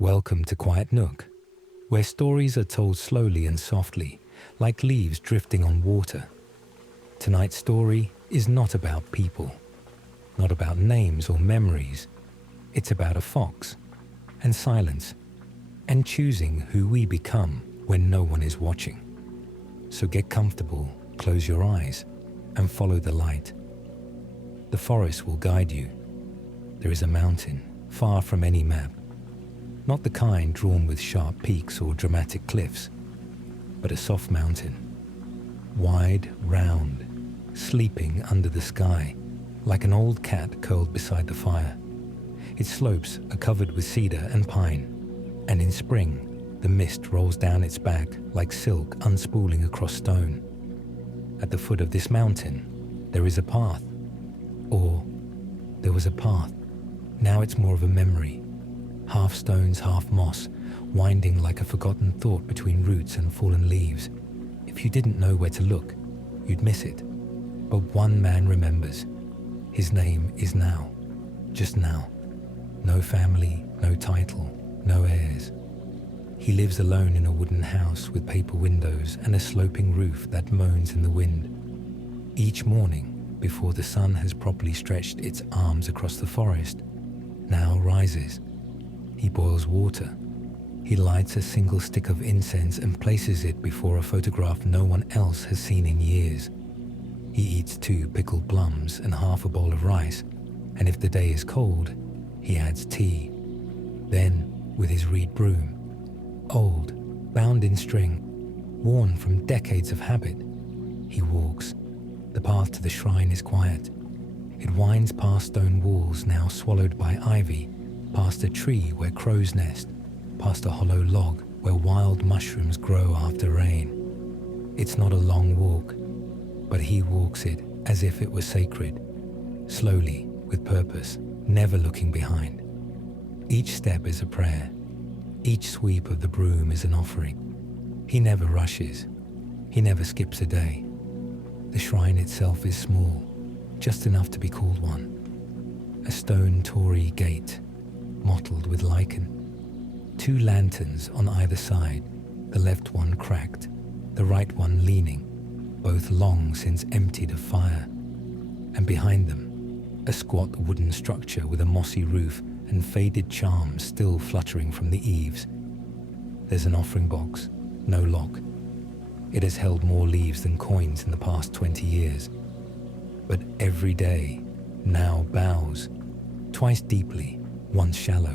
Welcome to Quiet Nook, where stories are told slowly and softly, like leaves drifting on water. Tonight's story is not about people, not about names or memories. It's about a fox, and silence, and choosing who we become when no one is watching. So get comfortable, close your eyes, and follow the light. The forest will guide you. There is a mountain, far from any map. Not the kind drawn with sharp peaks or dramatic cliffs, but a soft mountain. Wide, round, sleeping under the sky, like an old cat curled beside the fire. Its slopes are covered with cedar and pine, and in spring, the mist rolls down its back like silk unspooling across stone. At the foot of this mountain, there is a path. Or, there was a path. Now it's more of a memory. Half stones, half moss, winding like a forgotten thought between roots and fallen leaves. If you didn't know where to look, you'd miss it. But one man remembers. His name is Now. Just Now. No family, no title, no heirs. He lives alone in a wooden house with paper windows and a sloping roof that moans in the wind. Each morning, before the sun has properly stretched its arms across the forest, Now rises. He boils water. He lights a single stick of incense and places it before a photograph no one else has seen in years. He eats 2 pickled plums and half a bowl of rice, and if the day is cold, he adds tea. Then, with his reed broom, old, bound in string, worn from decades of habit, he walks. The path to the shrine is quiet. It winds past stone walls now swallowed by ivy, past a tree where crows nest, past a hollow log where wild mushrooms grow after rain. It's not a long walk, but he walks it as if it were sacred, slowly, with purpose, never looking behind. Each step is a prayer. Each sweep of the broom is an offering. He never rushes. He never skips a day. The shrine itself is small, just enough to be called one. A stone torii gate, mottled with lichen. 2 lanterns on either side, the left one cracked, the right one leaning, both long since emptied of fire. And behind them, a squat wooden structure with a mossy roof and faded charms still fluttering from the eaves. There's an offering box, no lock. It has held more leaves than coins in the past 20 years. But every day, Now bows, twice deeply, once shallow.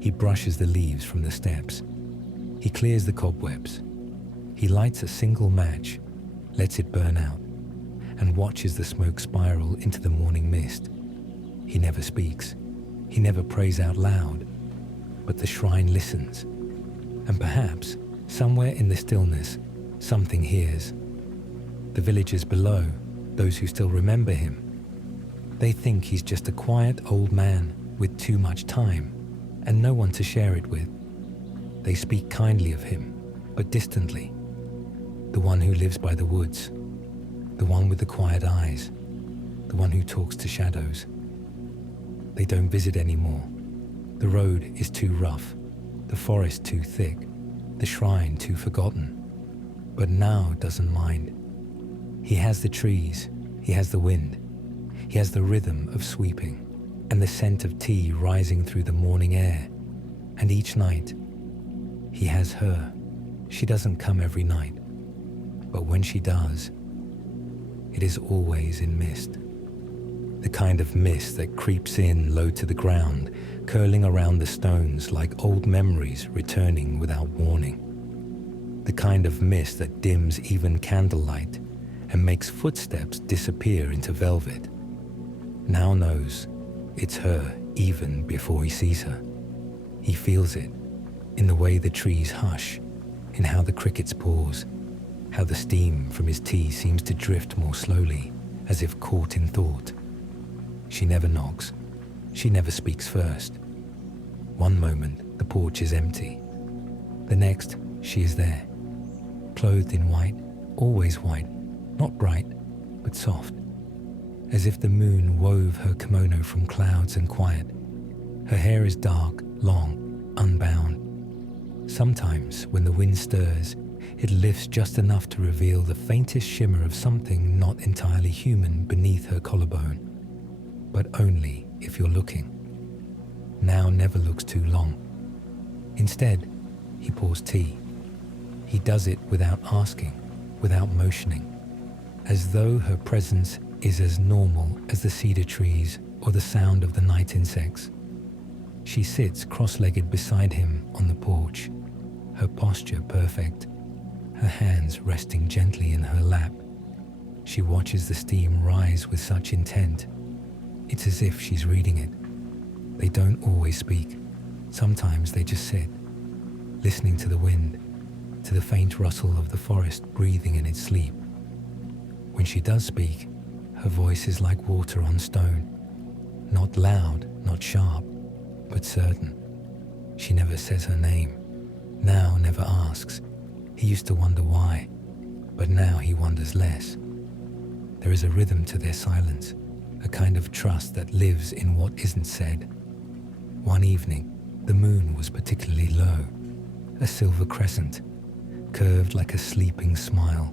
He brushes the leaves from the steps. He clears the cobwebs. He lights a single match, lets it burn out, and watches the smoke spiral into the morning mist. He never speaks. He never prays out loud, but the shrine listens. And perhaps, somewhere in the stillness, something hears. The villagers below, those who still remember him, they think he's just a quiet old man with too much time and no one to share it with. They speak kindly of him, but distantly. The one who lives by the woods, the one with the quiet eyes, the one who talks to shadows. They don't visit anymore. The road is too rough, the forest too thick, the shrine too forgotten. But Now doesn't mind. He has the trees, he has the wind, he has the rhythm of sweeping, and the scent of tea rising through the morning air. And each night, he has her. She doesn't come every night, but when she does, it is always in mist. The kind of mist that creeps in low to the ground, curling around the stones like old memories returning without warning. The kind of mist that dims even candlelight and makes footsteps disappear into velvet. Now knows it's her even before he sees her. He feels it in the way the trees hush, in how the crickets pause, how the steam from his tea seems to drift more slowly, as if caught in thought. She never knocks. She never speaks first. One moment, the porch is empty. The next, she is there, clothed in white, always white, not bright, but soft, as if the moon wove her kimono from clouds and quiet. Her hair is dark, long, unbound. Sometimes, when the wind stirs, it lifts just enough to reveal the faintest shimmer of something not entirely human beneath her collarbone, but only if you're looking. Now never looks too long. Instead, he pours tea. He does it without asking, without motioning, as though her presence is as normal as the cedar trees or the sound of the night insects. She sits cross-legged beside him on the porch, her posture perfect, her hands resting gently in her lap. She watches the steam rise with such intent. It's as if she's reading it. They don't always speak. Sometimes they just sit, listening to the wind, to the faint rustle of the forest breathing in its sleep. When she does speak, her voice is like water on stone. Not loud, not sharp, but certain. She never says her name. Now never asks. He used to wonder why, but now he wonders less. There is a rhythm to their silence, a kind of trust that lives in what isn't said. One evening, the moon was particularly low, a silver crescent, curved like a sleeping smile.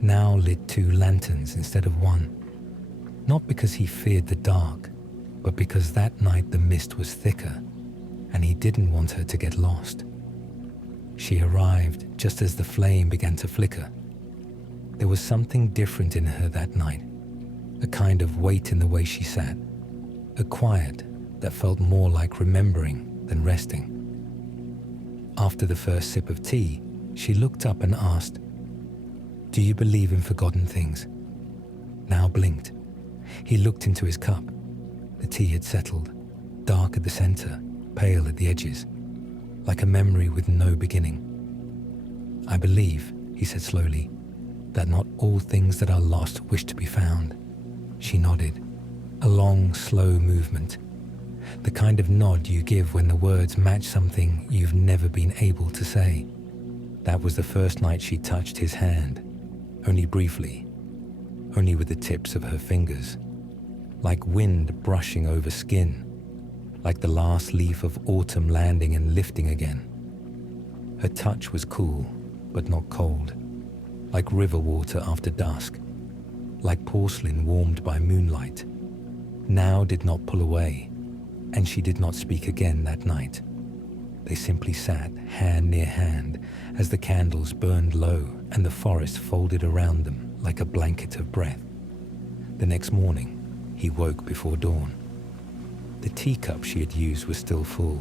Now lit 2 lanterns instead of 1, not because he feared the dark, but because that night the mist was thicker, and he didn't want her to get lost. She arrived just as the flame began to flicker. There was something different in her that night, a kind of weight in the way she sat, a quiet that felt more like remembering than resting. After the first sip of tea, she looked up and asked, "Do you believe in forgotten things?" Now blinked. He looked into his cup. The tea had settled, dark at the center, pale at the edges, like a memory with no beginning. "I believe," he said slowly, "that not all things that are lost wish to be found." She nodded, a long, slow movement, the kind of nod you give when the words match something you've never been able to say. That was the first night she touched his hand, only briefly, only with the tips of her fingers, like wind brushing over skin, like the last leaf of autumn landing and lifting again. Her touch was cool, but not cold, like river water after dusk, like porcelain warmed by moonlight. Now did not pull away, and she did not speak again that night. They simply sat hand near hand as the candles burned low and the forest folded around them like a blanket of breath. The next morning, he woke before dawn. The teacup she had used was still full,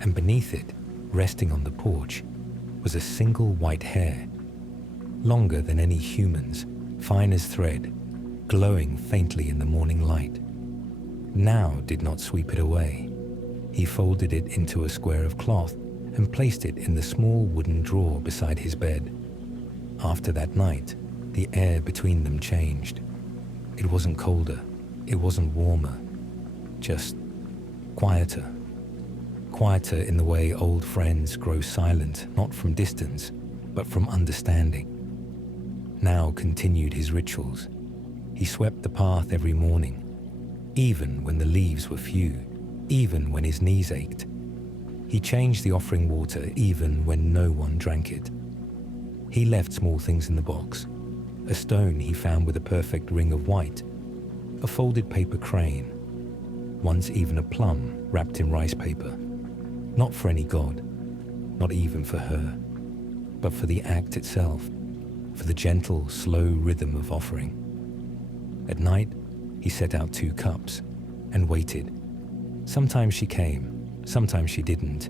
and beneath it, resting on the porch, was a single white hair, longer than any human's, fine as thread, glowing faintly in the morning light. Now did not sweep it away. He folded it into a square of cloth and placed it in the small wooden drawer beside his bed. After that night, the air between them changed. It wasn't colder, it wasn't warmer, just quieter. Quieter in the way old friends grow silent, not from distance, but from understanding. Now continued his rituals. He swept the path every morning, even when the leaves were few, even when his knees ached. He changed the offering water even when no one drank it. He left small things in the box, a stone he found with a perfect ring of white, a folded paper crane, once even a plum wrapped in rice paper, not for any god, not even for her, but for the act itself, for the gentle, slow rhythm of offering. At night, he set out 2 cups and waited. Sometimes she came, sometimes she didn't.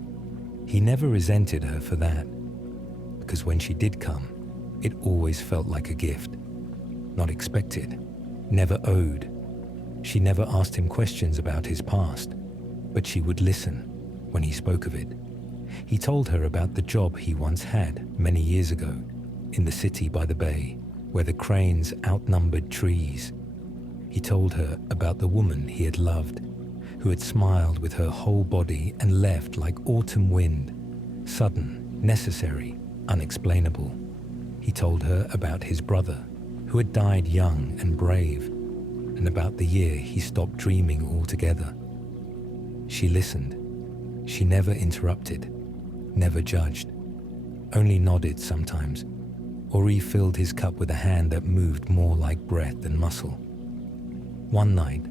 He never resented her for that, because when she did come, it always felt like a gift, not expected, never owed. She never asked him questions about his past, but she would listen when he spoke of it. He told her about the job he once had many years ago in the city by the bay, where the cranes outnumbered trees. He told her about the woman he had loved, who had smiled with her whole body and left like autumn wind, sudden, necessary, unexplainable. He told her about his brother, who had died young and brave, and about the year he stopped dreaming altogether. She listened. She never interrupted. never judged, only nodded sometimes, or refilled his cup with a hand that moved more like breath than muscle. One night,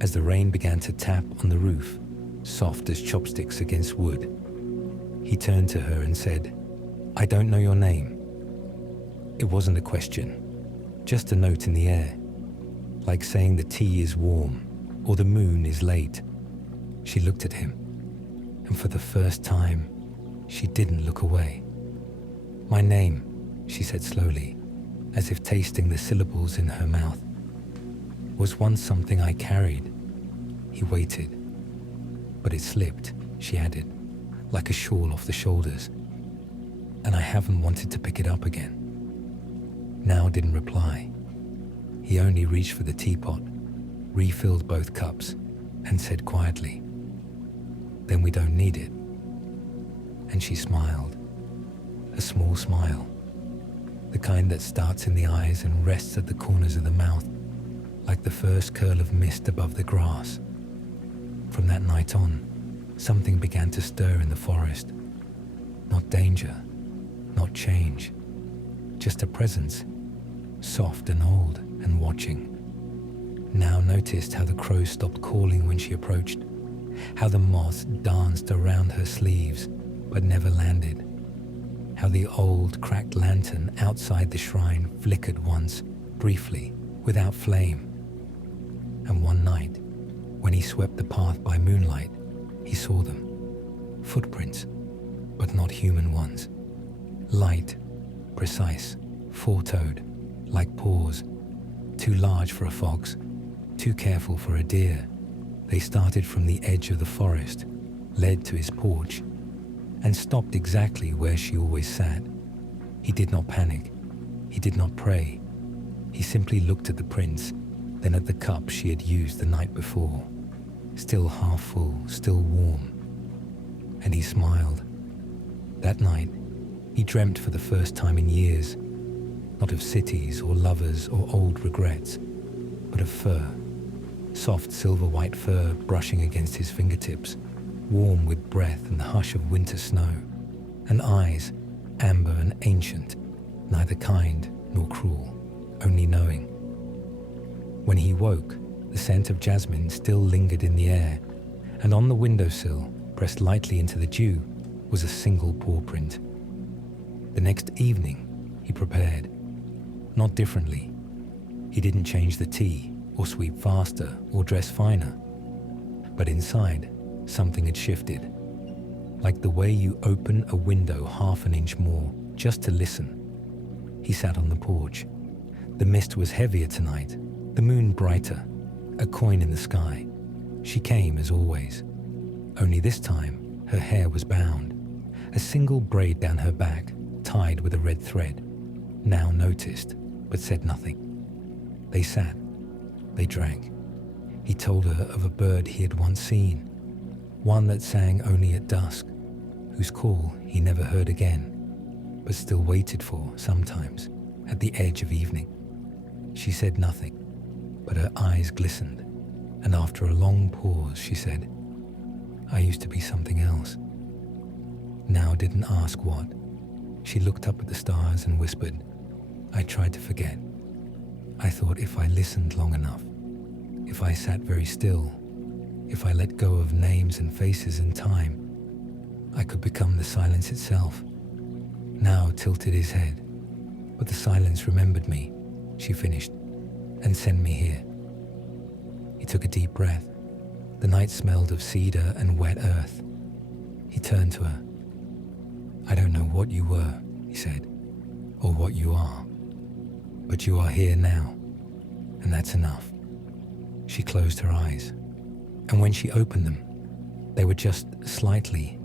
as the rain began to tap on the roof, soft as chopsticks against wood, he turned to her and said, "I don't know your name." It wasn't a question, just a note in the air, like saying the tea is warm or the moon is late. She looked at him, and for the first time, she didn't look away. "My name," she said slowly, as if tasting the syllables in her mouth, "was once something I carried." He waited. "But it slipped," she added, "like a shawl off the shoulders. And I haven't wanted to pick it up again." Now didn't reply. He only reached for the teapot, refilled both cups, and said quietly, "Then we don't need it." And she smiled, a small smile, the kind that starts in the eyes and rests at the corners of the mouth, like the first curl of mist above the grass. From that night on, something began to stir in the forest. Not danger, not change, just a presence, soft and old and watching. Now noticed how the crows stopped calling when she approached, how the moths danced around her sleeves but never landed, how the old cracked lantern outside the shrine flickered once, briefly, without flame. And one night, when he swept the path by moonlight, he saw them. Footprints, but not human ones. Light, precise, four-toed, like paws, too large for a fox, too careful for a deer. They started from the edge of the forest, led to his porch, and stopped exactly where she always sat. He did not panic. He did not pray. He simply looked at the prints, then at the cup she had used the night before, still half full, still warm. And he smiled. That night, he dreamt for the first time in years, not of cities or lovers or old regrets, but of fur, soft silver-white fur brushing against his fingertips, warm with breath and the hush of winter snow, and eyes, amber and ancient, neither kind nor cruel, only knowing. When he woke, the scent of jasmine still lingered in the air, and on the windowsill, pressed lightly into the dew, was a single paw print. The next evening, he prepared, not differently. He didn't change the tea, or sweep faster, or dress finer. But inside, something had shifted, like the way you open a window half an inch more, just to listen. He sat on the porch. The mist was heavier tonight, the moon brighter, a coin in the sky. She came as always. Only this time, her hair was bound, a single braid down her back, tied with a red thread. Now noticed, but said nothing. They sat. They drank. He told her of a bird he had once seen, one that sang only at dusk, whose call he never heard again, but still waited for sometimes at the edge of evening. She said nothing, but her eyes glistened, and after a long pause she said, "I used to be something else." Now didn't ask what. She looked up at the stars and whispered, "I tried to forget. I thought if I listened long enough, if I sat very still, if I let go of names and faces and time, I could become the silence itself." Now tilted his head, but the silence remembered me, she finished, and sent me here. He took a deep breath. The night smelled of cedar and wet earth. He turned to her. "I don't know what you were," he said, "or what you are, but you are here now, and that's enough." She closed her eyes, and when she opened them, they were just slightly,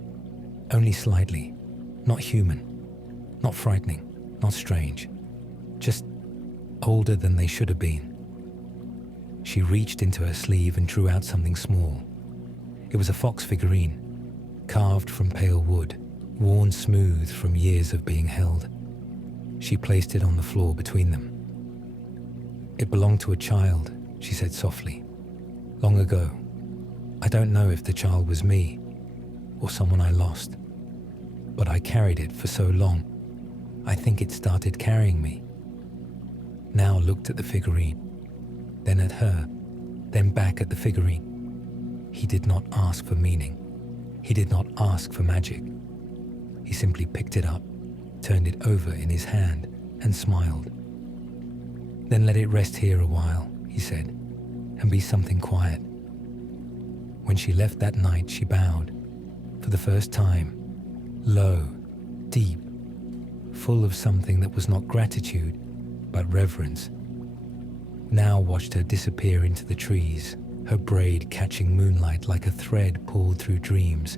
only slightly, not human, not frightening, not strange, just older than they should have been. She reached into her sleeve and drew out something small. It was a fox figurine, carved from pale wood, worn smooth from years of being held. She placed it on the floor between them. "It belonged to a child," she said softly. "Long ago. I don't know if the child was me or someone I lost. but I carried it for so long. I think it started carrying me. Now looked at the figurine, then at her, then back at the figurine. He did not ask for meaning. He did not ask for magic. He simply picked it up, turned it over in his hand, and smiled. Then let it rest here a while, he said, and be something quiet. When she left that night, she bowed, for the first time, low, deep, full of something that was not gratitude, but reverence. Now watched her disappear into the trees, her braid catching moonlight like a thread pulled through dreams.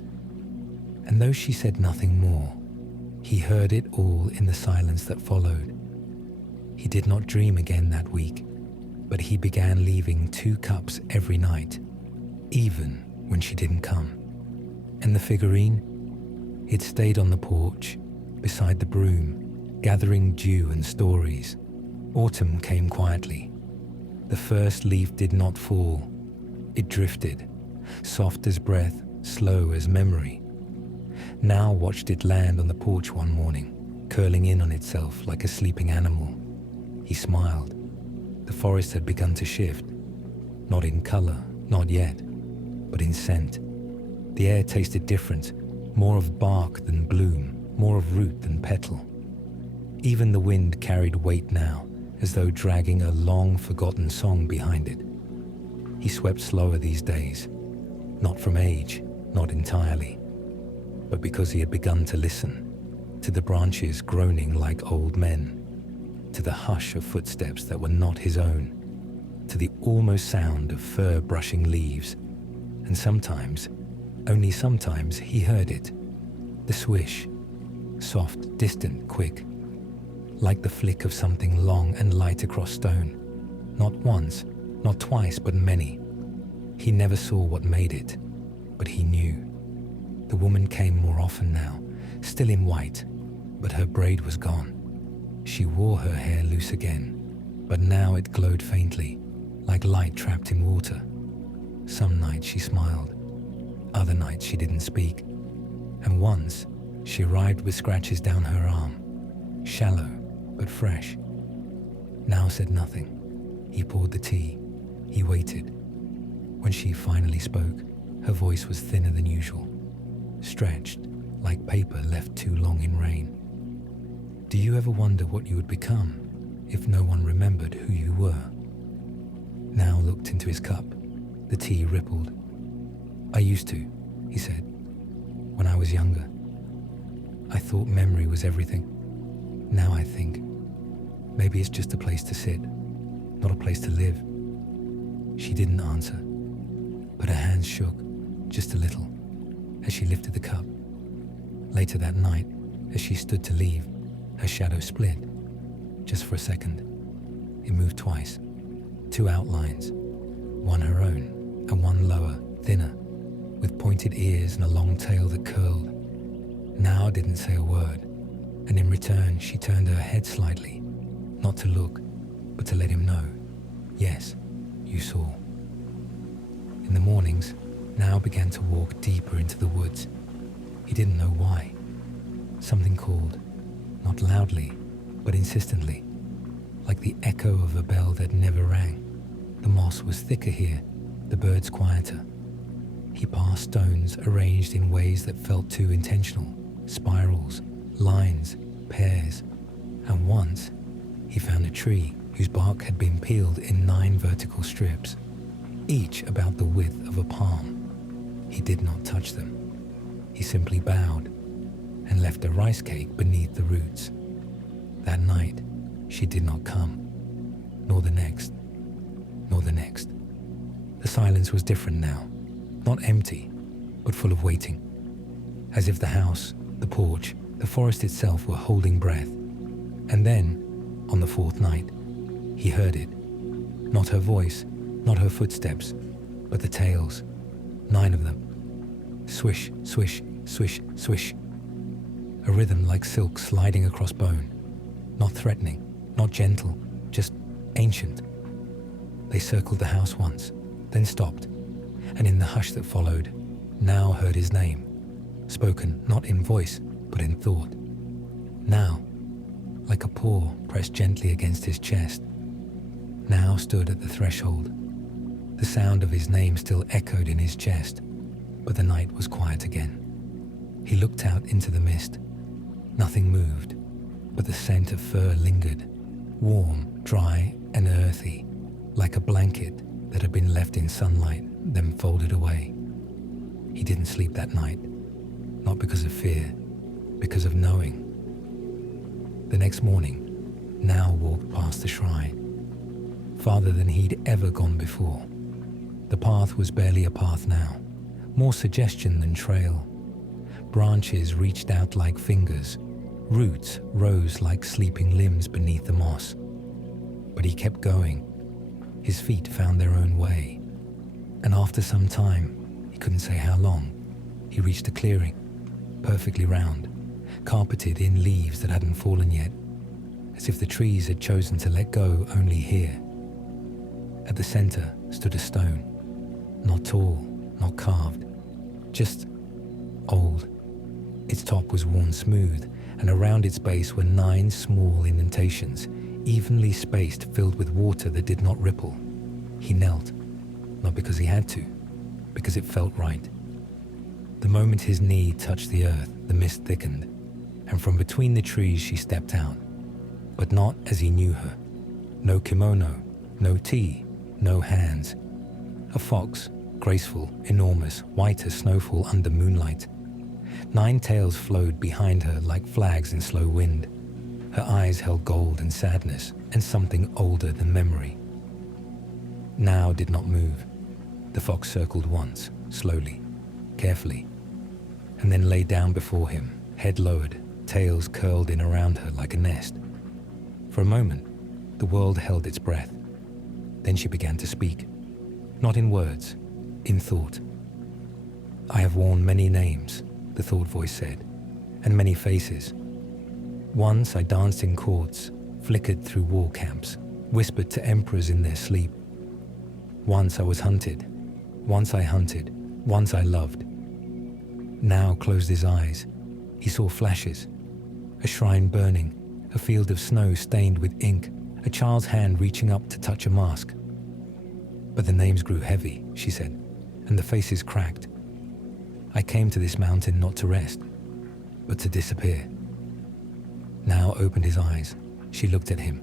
And though she said nothing more, he heard it all in the silence that followed. He did not dream again that week, but he began leaving 2 cups every night, even when she didn't come. And the figurine? It stayed on the porch, beside the broom, gathering dew and stories. Autumn came quietly. The first leaf did not fall. It drifted, soft as breath, slow as memory. Now watched it land on the porch one morning, curling in on itself like a sleeping animal. He smiled. The forest had begun to shift. Not in color, not yet, but in scent. The air tasted different, more of bark than bloom, more of root than petal. Even the wind carried weight now, as though dragging a long-forgotten song behind it. He swept slower these days, not from age, not entirely, but because he had begun to listen, to the branches groaning like old men, to the hush of footsteps that were not his own, to the almost sound of fur brushing leaves, and sometimes, only sometimes, he heard it, the swish, soft, distant, quick, like the flick of something long and light across stone, not once, not twice, but many. He never saw what made it, but he knew. The woman came more often now, still in white, but her braid was gone. She wore her hair loose again, but now it glowed faintly, like light trapped in water. Some nights she smiled, other nights she didn't speak, and once she arrived with scratches down her arm, shallow but fresh. Now said nothing. He poured the tea. He waited. When she finally spoke, her voice was thinner than usual, stretched like paper left too long in rain. Do you ever wonder what you would become if no one remembered who you were? Now looked into his cup. The tea rippled. I used to, he said, when I was younger. I thought memory was everything. Now I think, maybe it's just a place to sit, not a place to live. She didn't answer, but her hands shook just a little as she lifted the cup. Later that night, as she stood to leave, her shadow split, just for a second. It moved twice, 2 outlines, one her own and one lower, thinner, with pointed ears and a long tail that curled. Now didn't say a word, and in return she turned her head slightly, not to look, but to let him know, yes, you saw. In the mornings, now began to walk deeper into the woods. He didn't know why. Something called, not loudly, but insistently, like the echo of a bell that never rang. The moss was thicker here, the birds quieter. He passed stones arranged in ways that felt too intentional, spirals, lines, pairs, and once he found a tree whose bark had been peeled in 9 vertical strips, each about the width of a palm. He did not touch them. He simply bowed and left a rice cake beneath the roots. That night, she did not come, nor the next, nor the next. The silence was different now, not empty, but full of waiting, as if the house, the porch, the forest itself were holding breath. And then, on the 4th night, he heard it. Not her voice, not her footsteps, but the tails, 9 of them. Swish, swish, swish, swish. A rhythm like silk sliding across bone. Not threatening, not gentle, just ancient. They circled the house once, then stopped, and in the hush that followed, now heard his name, spoken not in voice, but in thought. Now, like a paw pressed gently against his chest, now stood at the threshold. The sound of his name still echoed in his chest, but the night was quiet again. He looked out into the mist. Nothing moved, but the scent of fur lingered, warm, dry, and earthy, like a blanket that had been left in sunlight, then folded away. He didn't sleep that night, not because of fear, because of knowing. The next morning, Now walked past the shrine, farther than he'd ever gone before. The path was barely a path now, more suggestion than trail. Branches reached out like fingers, roots rose like sleeping limbs beneath the moss. But he kept going. His feet found their own way. And after some time, he couldn't say how long, he reached a clearing, perfectly round, carpeted in leaves that hadn't fallen yet, as if the trees had chosen to let go only here. At the center stood a stone, not tall, not carved, just old. Its top was worn smooth, and around its base were 9 small indentations, evenly spaced, filled with water that did not ripple. He knelt, not because he had to, because it felt right. The moment his knee touched the earth, the mist thickened, and from between the trees she stepped out, but not as he knew her. No kimono, no tea, no hands. A fox, graceful, enormous, white as snowfall under moonlight. 9 tails flowed behind her like flags in slow wind. Her eyes held gold and sadness and something older than memory. Now did not move. The fox circled once, slowly, carefully, and then lay down before him, head lowered, tails curled in around her like a nest. For a moment, the world held its breath. Then she began to speak, not in words, in thought. "I have worn many names," the thought voice said, "and many faces. Once I danced in courts, flickered through war camps, whispered to emperors in their sleep. Once I was hunted, once I hunted, once I loved." Now closed his eyes. He saw flashes, a shrine burning, a field of snow stained with ink, a child's hand reaching up to touch a mask. "But the names grew heavy," she said, "and the faces cracked. I came to this mountain not to rest, but to disappear." Now opened his eyes. She looked at him,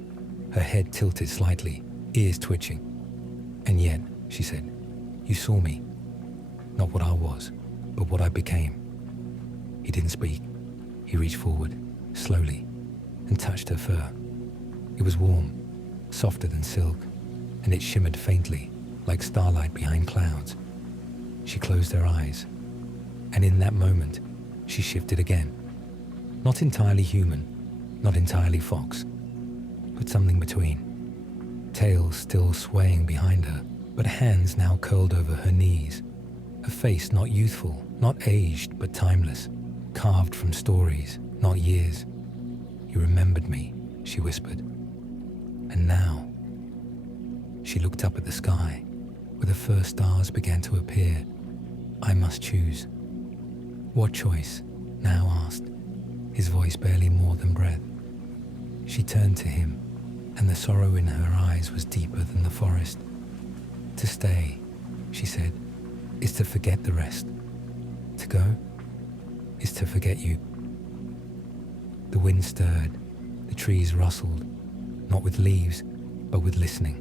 her head tilted slightly, ears twitching. "And yet," she said, "you saw me. Not what I was, but what I became." He didn't speak. He reached forward, slowly, and touched her fur. It was warm, softer than silk, and it shimmered faintly, like starlight behind clouds. She closed her eyes, and in that moment, she shifted again. Not entirely human, not entirely fox, but something between. Tail still swaying behind her, but hands now curled over her knees. A face not youthful, not aged, but timeless, carved from stories, not years. "You remembered me," she whispered. "And now..." She looked up at the sky, where the first stars began to appear. "I must choose." "What choice?" Now asked, his voice barely more than breath. She turned to him, and the sorrow in her eyes was deeper than the forest. "To stay," she said, "is to forget the rest. To go is to forget you." The wind stirred, the trees rustled, not with leaves, but with listening.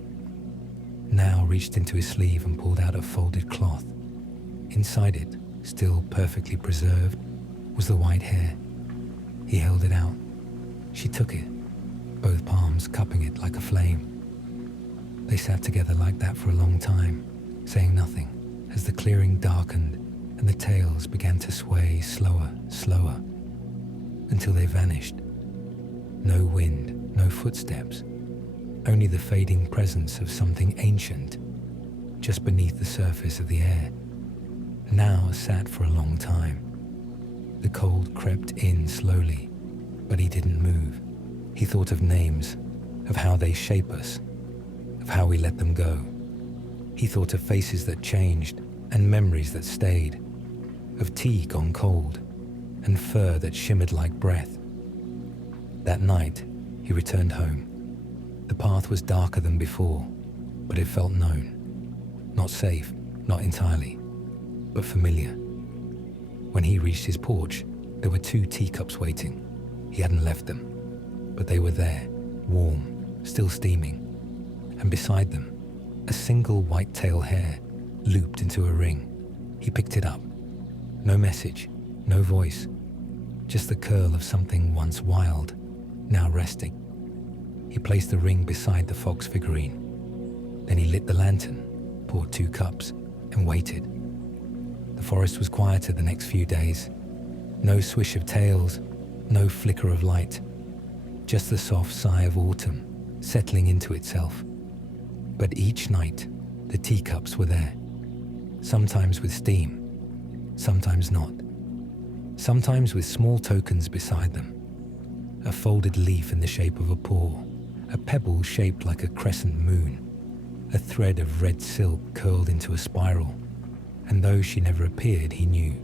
Now reached into his sleeve and pulled out a folded cloth. Inside it, still perfectly preserved, was the white hair. He held it out. She took it, both palms cupping it like a flame. They sat together like that for a long time, saying nothing, as the clearing darkened and the tails began to sway slower, slower, until they vanished. No wind, no footsteps, only the fading presence of something ancient, just beneath the surface of the air. Now sat for a long time. The cold crept in slowly, but he didn't move. He thought of names, of how they shape us, of how we let them go. He thought of faces that changed and memories that stayed, of tea gone cold, and fur that shimmered like breath. That night, he returned home. The path was darker than before, but it felt known. Not safe, not entirely, but familiar. When he reached his porch, there were 2 teacups waiting. He hadn't left them, but they were there, warm, still steaming. And beside them, a single white-tail hair looped into a ring. He picked it up. No message, no voice, just the curl of something once wild, now resting. He placed the ring beside the fox figurine. Then he lit the lantern, poured 2 cups, and waited. The forest was quieter the next few days. No swish of tails, no flicker of light, just the soft sigh of autumn settling into itself. But each night, the teacups were there, sometimes with steam, sometimes not, sometimes with small tokens beside them. A folded leaf in the shape of a paw, a pebble shaped like a crescent moon, a thread of red silk curled into a spiral. And though she never appeared, he knew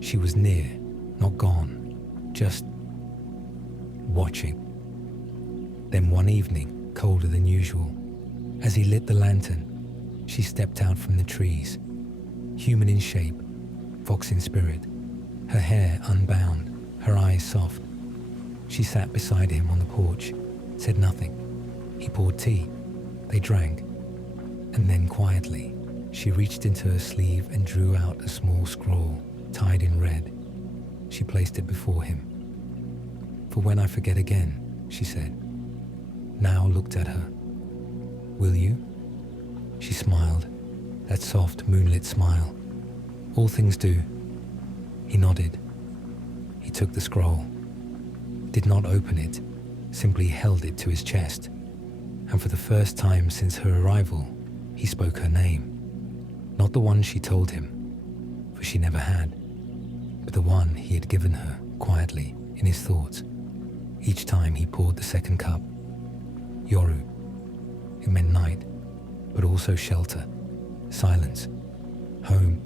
she was near, not gone, just watching. Then one evening, colder than usual, as he lit the lantern, she stepped out from the trees, human in shape, fox in spirit, her hair unbound, her eyes soft. She sat beside him on the porch, said nothing. He poured tea. They drank. And then quietly, she reached into her sleeve and drew out a small scroll tied in red. She placed it before him. "For when I forget again," she said. Now looked at her. "Will you?" She smiled, that soft moonlit smile. "All things do." He nodded. He took the scroll, did not open it, simply held it to his chest. And for the first time since her arrival, he spoke her name. Not the one she told him, for she never had, but the one he had given her quietly in his thoughts. Each time he poured the second cup. Yoru. It meant night, but also shelter, silence, home.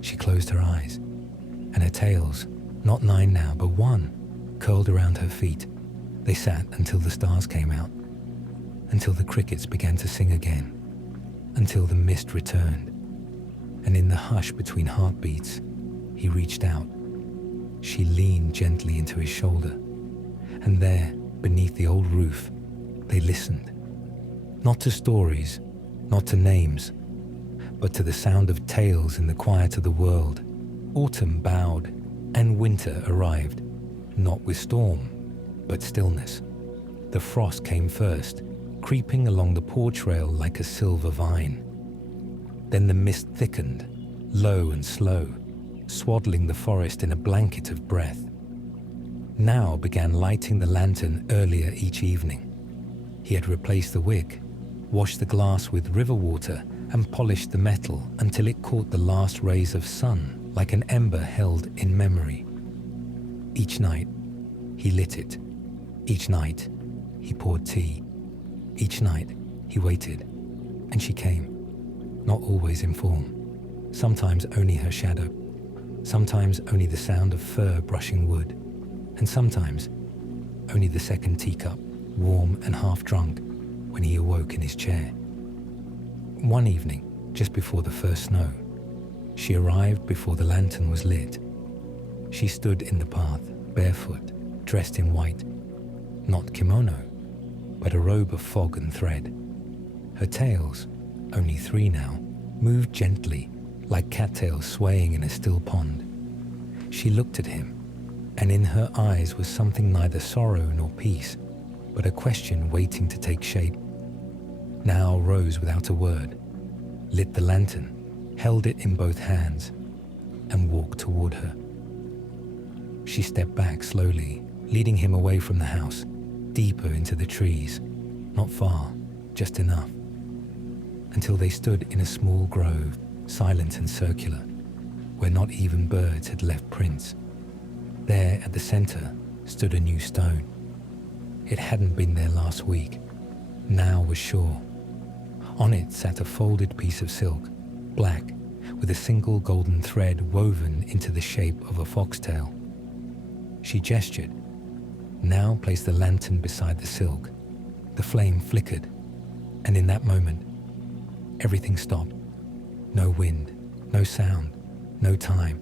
She closed her eyes, and her tails, not 9 now, but 1, curled around her feet. They sat until the stars came out, until the crickets began to sing again, until the mist returned. And in the hush between heartbeats, he reached out. She leaned gently into his shoulder, and there, beneath the old roof, they listened. Not to stories, not to names, but to the sound of tales in the quiet of the world. Autumn bowed, and winter arrived, not with storm, but stillness. The frost came first, creeping along the porch rail like a silver vine. Then the mist thickened, low and slow, swaddling the forest in a blanket of breath. Now began lighting the lantern earlier each evening. He had replaced the wick, washed the glass with river water, and polished the metal until it caught the last rays of sun like an ember held in memory. Each night, he lit it. Each night, he poured tea. Each night, he waited, and she came. Not always in form. Sometimes only her shadow. Sometimes only the sound of fur brushing wood. And sometimes only the second teacup, warm and half drunk, when he awoke in his chair. One evening, just before the first snow, she arrived before the lantern was lit. She stood in the path, barefoot, dressed in white. Not kimono, but a robe of fog and thread. Her tails, only 3 now, moved gently, like cattails swaying in a still pond. She looked at him, and in her eyes was something neither sorrow nor peace, but a question waiting to take shape. Now rose without a word, lit the lantern, held it in both hands, and walked toward her. She stepped back slowly, leading him away from the house, deeper into the trees, not far, just enough, until they stood in a small grove, silent and circular, where not even birds had left prints. There at the center stood a new stone. It hadn't been there last week, now was sure. On it sat a folded piece of silk, black, with a single golden thread woven into the shape of a foxtail. She gestured. Now placed the lantern beside the silk. The flame flickered, and in that moment, everything stopped. No wind, no sound, no time.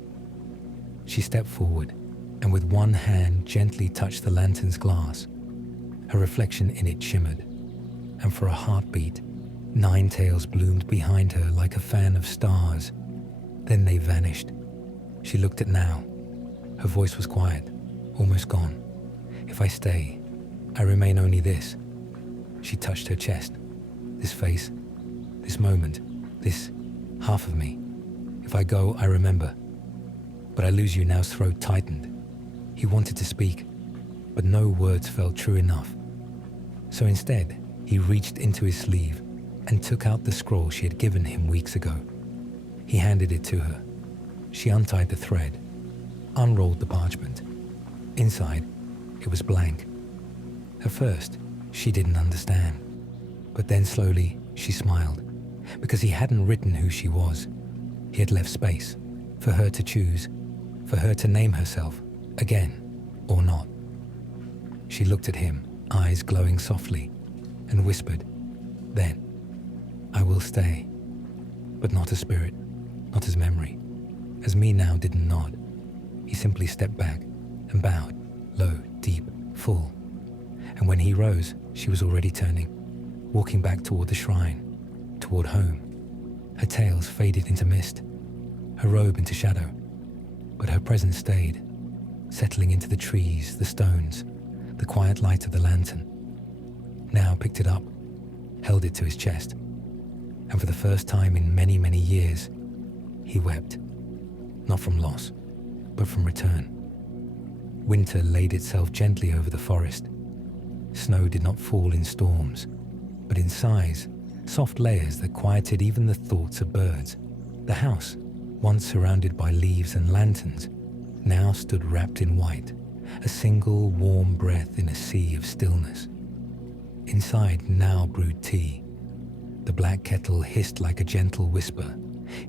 She stepped forward, and with one hand gently touched the lantern's glass. Her reflection in it shimmered, and for a heartbeat, 9 tails bloomed behind her like a fan of stars. Then they vanished. She looked at Now. Her voice was quiet, almost gone. If I stay, I remain only this. She touched her chest. This face, this moment, this half of me. If I go, I remember. But I lose you. Now's throat tightened. He wanted to speak, but no words felt true enough. So instead, he reached into his sleeve and took out the scroll she had given him weeks ago. He handed it to her. She untied the thread, unrolled the parchment. Inside, it was blank. At first, she didn't understand. But then slowly, she smiled, because he hadn't written who she was. He had left space for her to choose, for her to name herself, again or not. She looked at him, eyes glowing softly, and whispered, "Then, I will stay, but not as spirit, not as memory." As Me Now didn't nod, he simply stepped back and bowed, low, deep, full. And when he rose, she was already turning, walking back toward the shrine, toward home. Her tails faded into mist, her robe into shadow, but her presence stayed, settling into the trees, the stones, the quiet light of the lantern. Now picked it up, held it to his chest, and for the first time in many, many years, he wept, not from loss, but from return. Winter laid itself gently over the forest. Snow did not fall in storms, but in sighs, soft layers that quieted even the thoughts of birds. The house, once surrounded by leaves and lanterns, now stood wrapped in white, a single warm breath in a sea of stillness. Inside Now brewed tea. The black kettle hissed like a gentle whisper,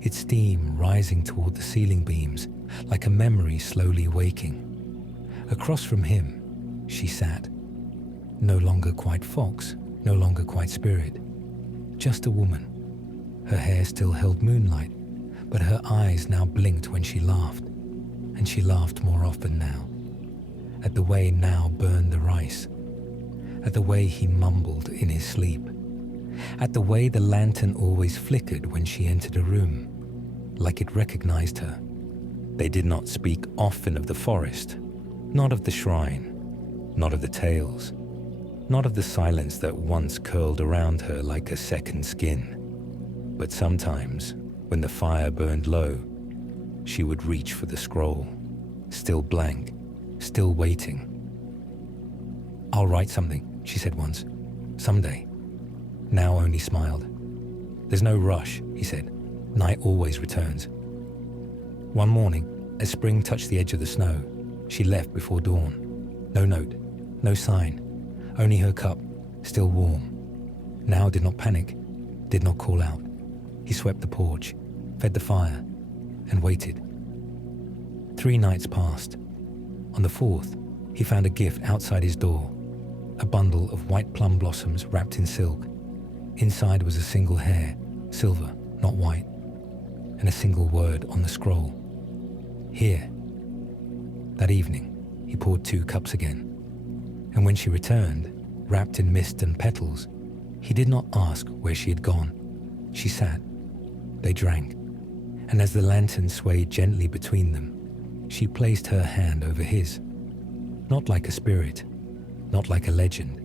its steam rising toward the ceiling beams like a memory slowly waking. Across from him, she sat, no longer quite fox, no longer quite spirit, just a woman. Her hair still held moonlight, but her eyes now blinked when she laughed, and she laughed more often now, at the way Now burned the rice, at the way he mumbled in his sleep, at the way the lantern always flickered when she entered a room, like it recognized her. They did not speak often of the forest, not of the shrine, not of the tales, not of the silence that once curled around her like a second skin. But sometimes, when the fire burned low, she would reach for the scroll, still blank, still waiting. "I'll write something," she said once. "Someday." Now only smiled. "There's no rush," he said. "Night always returns." One morning, as spring touched the edge of the snow, she left before dawn. No note, no sign, only her cup, still warm. Now did not panic, did not call out. He swept the porch, fed the fire, and waited. 3 nights passed. On the 4th, he found a gift outside his door, a bundle of white plum blossoms wrapped in silk. Inside was a single hair, silver, not white, and a single word on the scroll. "Here." That evening, he poured 2 cups again. And when she returned, wrapped in mist and petals, he did not ask where she had gone. She sat. They drank. And as the lantern swayed gently between them, she placed her hand over his. Not like a spirit, not like a legend,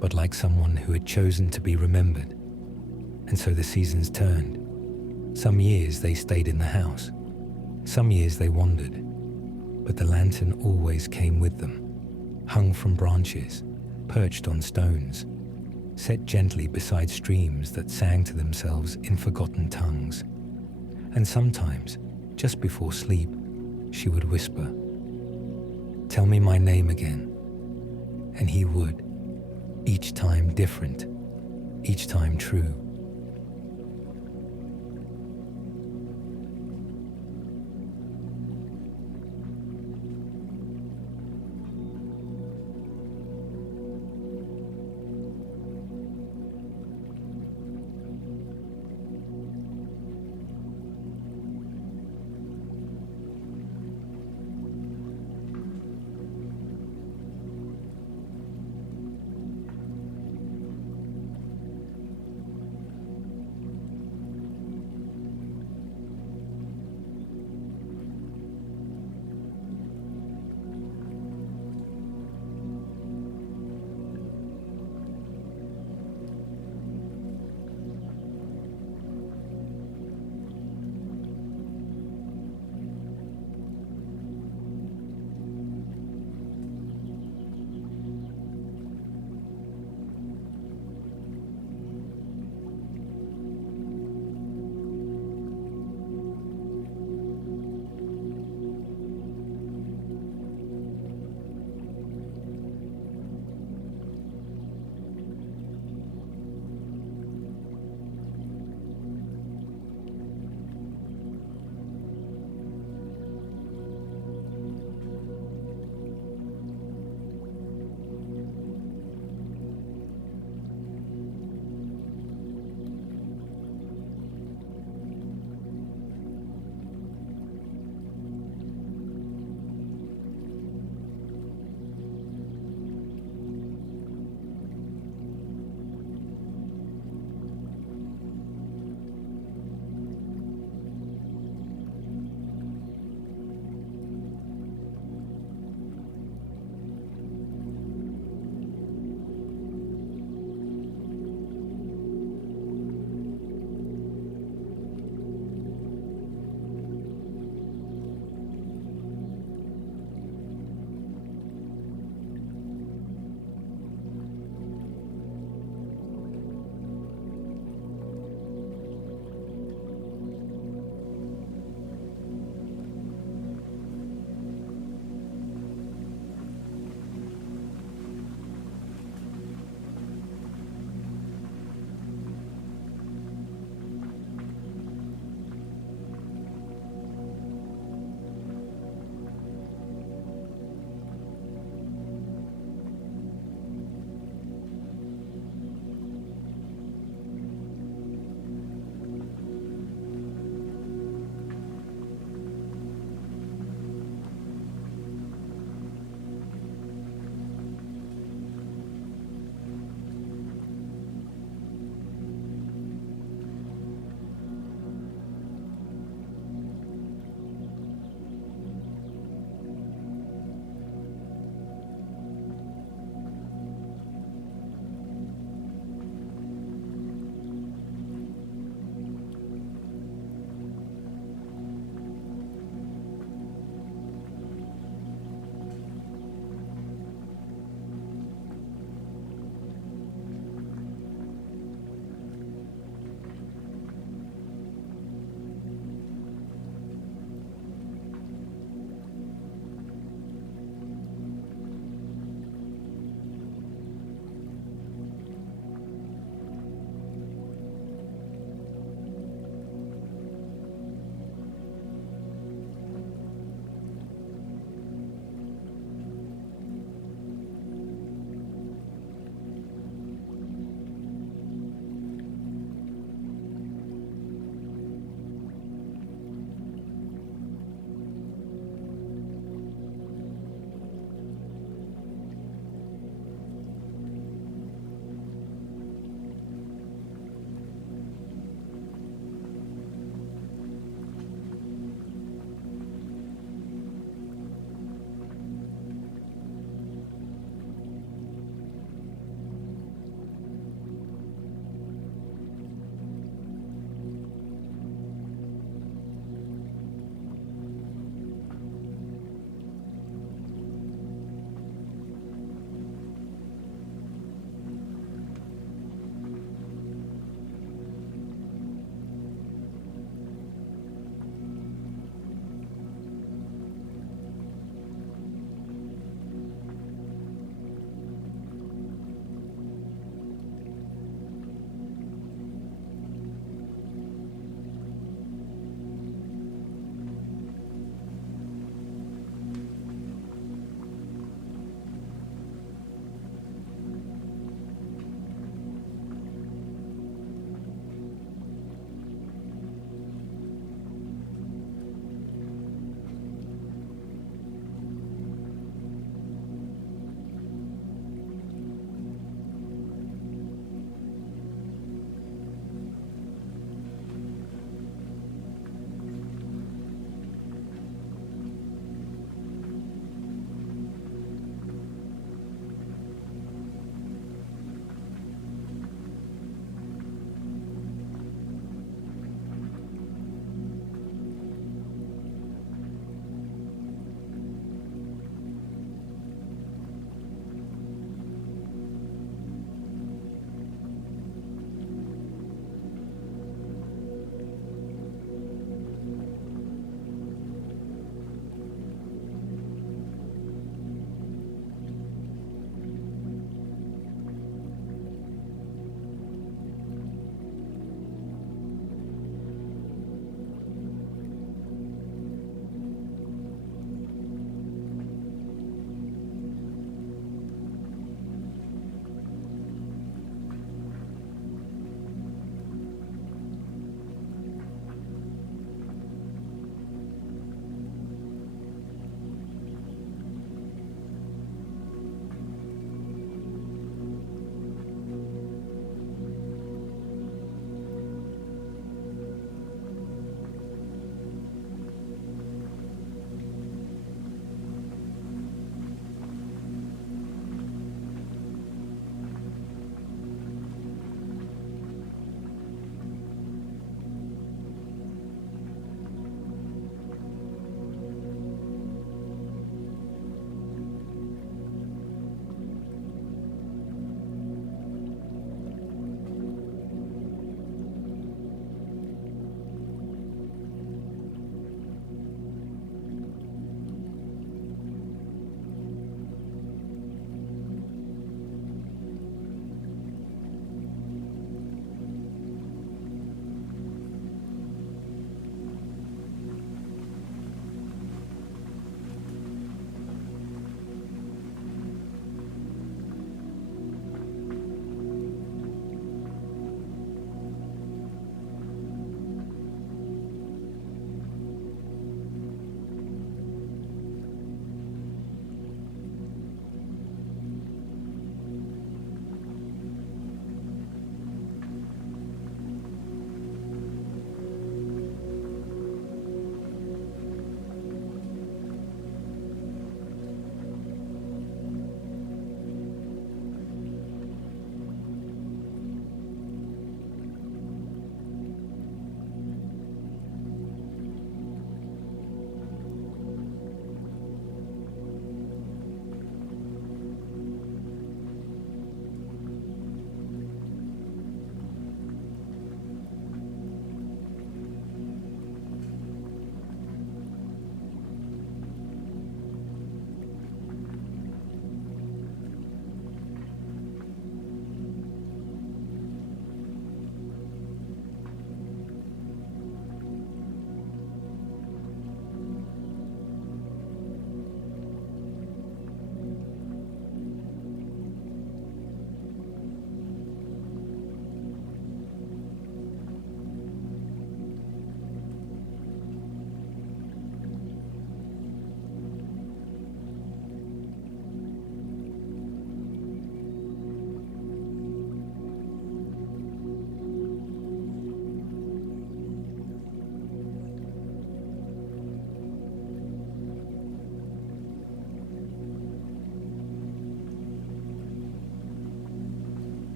but like someone who had chosen to be remembered. And so the seasons turned. Some years they stayed in the house. Some years they wandered. But the lantern always came with them, hung from branches, perched on stones, set gently beside streams that sang to themselves in forgotten tongues. And sometimes, just before sleep, she would whisper, "Tell me my name again." And he would, each time different, each time true.